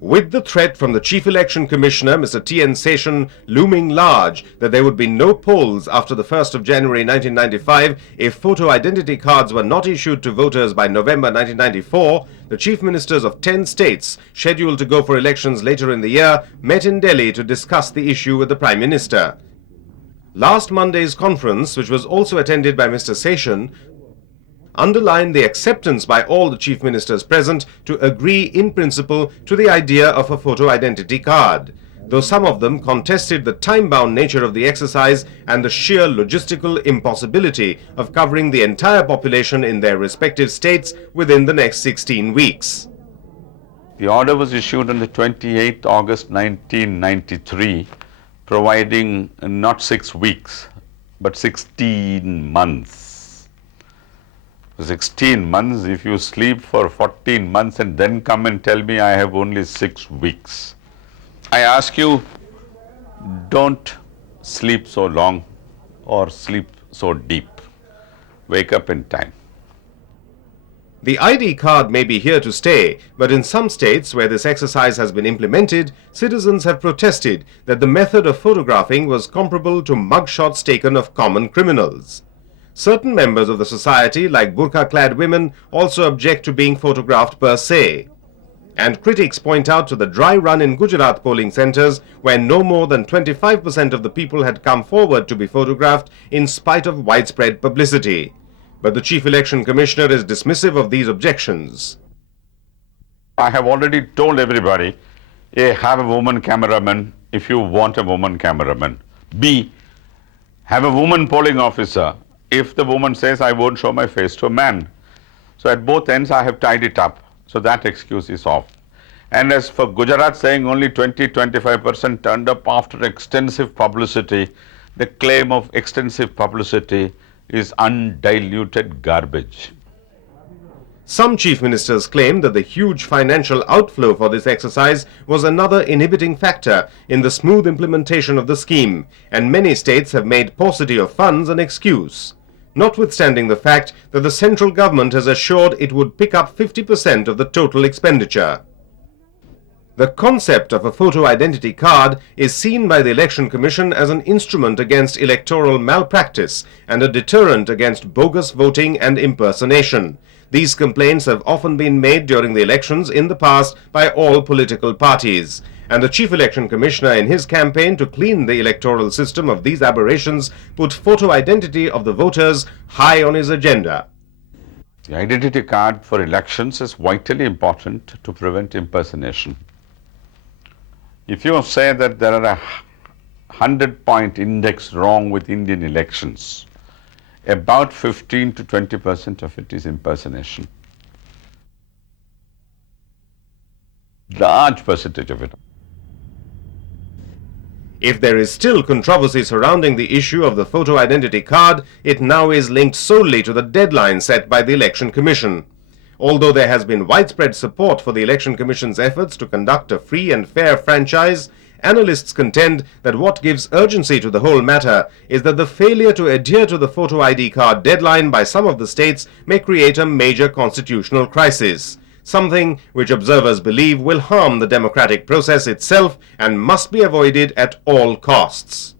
With the threat from the Chief Election Commissioner, Mr. TN Seshan, looming large that there would be no polls after the 1st of January 1995 if photo identity cards were not issued to voters by November 1994, the Chief Ministers of 10 states, scheduled to go for elections later in the year, met in Delhi to discuss the issue with the Prime Minister. Last Monday's conference, which was also attended by Mr. Seshan, underlined the acceptance by all the chief ministers present to agree in principle to the idea of a photo identity card, though some of them contested the time-bound nature of the exercise and the sheer logistical impossibility of covering the entire population in their respective states within the next 16 weeks. The order was issued on the 28th August 1993, providing not 6 weeks, but 16 months. 16 months, if you sleep for 14 months and then come and tell me I have only 6 weeks. I ask you, don't sleep so long or sleep so deep. Wake up in time. The ID card may be here to stay, but in some states where this exercise has been implemented, citizens have protested that the method of photographing was comparable to mugshots taken of common criminals. Certain members of the society, like burqa-clad women, also object to being photographed per se. And critics point out to the dry run in Gujarat polling centres where no more than 25% of the people had come forward to be photographed in spite of widespread publicity. But the Chief Election Commissioner is dismissive of these objections. I have already told everybody, A, have a woman cameraman if you want a woman cameraman. B, have a woman polling officer if the woman says, I won't show my face to a man. So at both ends I have tied it up. So that excuse is off. And as for Gujarat saying only 20-25% turned up after extensive publicity, the claim of extensive publicity is undiluted garbage. Some chief ministers claim that the huge financial outflow for this exercise was another inhibiting factor in the smooth implementation of the scheme, and many states have made paucity of funds an excuse, notwithstanding the fact that the central government has assured it would pick up 50% of the total expenditure. The concept of a photo identity card is seen by the Election Commission as an instrument against electoral malpractice and a deterrent against bogus voting and impersonation. These complaints have often been made during the elections in the past by all political parties, and the Chief Election Commissioner in his campaign to clean the electoral system of these aberrations put photo identity of the voters high on his agenda. The identity card for elections is vitally important to prevent impersonation. If you say that there are a 100-point index wrong with Indian elections, about 15 to 20% of it is impersonation. Large percentage of it. If there is still controversy surrounding the issue of the photo identity card, it now is linked solely to the deadline set by the Election Commission. Although there has been widespread support for the Election Commission's efforts to conduct a free and fair franchise, analysts contend that what gives urgency to the whole matter is that the failure to adhere to the photo ID card deadline by some of the states may create a major constitutional crisis, something which observers believe will harm the democratic process itself and must be avoided at all costs.